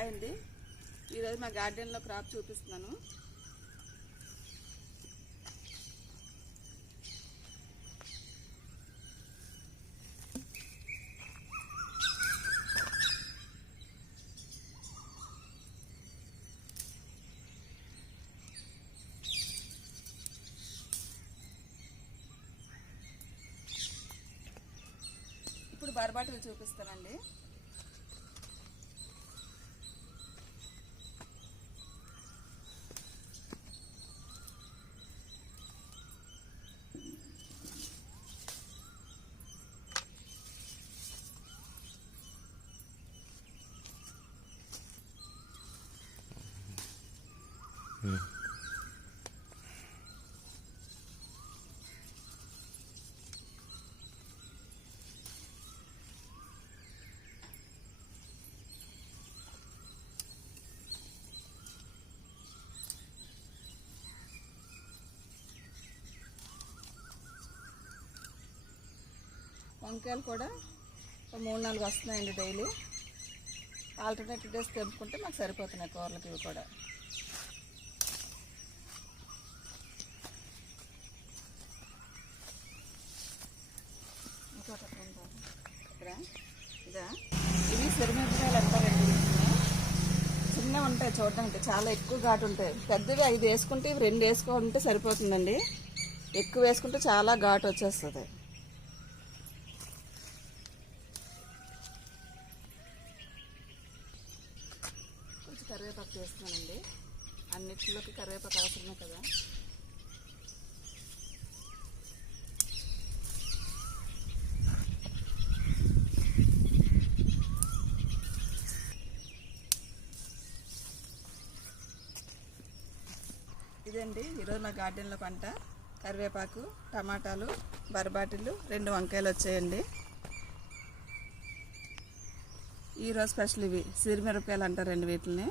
Hi అండి, ఈరోజు మా గార్డెన్లో క్రాప్ చూపిస్తున్నాను. ఇప్పుడు బర్బాటిల్ చూపిస్తానండి. వంకాయలు కూడా 3-4 వస్తున్నాయండి డైలీ. ఆల్టర్నేటివ్ డేస్ తెంపుకుంటే మాకు సరిపోతున్నాయి కూరలకి. ఇవి కూడా ఇదా, ఇవి సిరిమిరపకాయలు అంటారండి. చిన్నవి ఉంటాయి చూడడానికి, చాలా ఎక్కువ ఘాటు ఉంటాయి. పెద్దవి 5 వేసుకుంటే ఇవి 2 వేసుకుంటే సరిపోతుందండి. ఎక్కువ వేసుకుంటే చాలా ఘాటు వచ్చేస్తుంది. కరివేపాకు వేస్తున్నానండి. అన్నిటిలోకి కరివేపాకు అవసరమే కదా. ఇదండి ఈరోజు మా గార్డెన్లో పంట. కరివేపాకు, టమాటాలు, బర్బాటిలు, 2 వంకాయలు వచ్చాయండి. ఈరోజు స్పెషల్ ఇవి సిరిమిరపకాయలు అంటారండి వీటిని.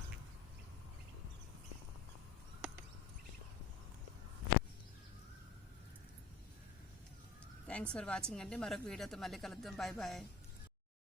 థ్యాంక్స్ ఫర్ వాచింగ్ అండి. మరొక వీడియోతో మళ్ళీ కలుద్దాం. Bye bye.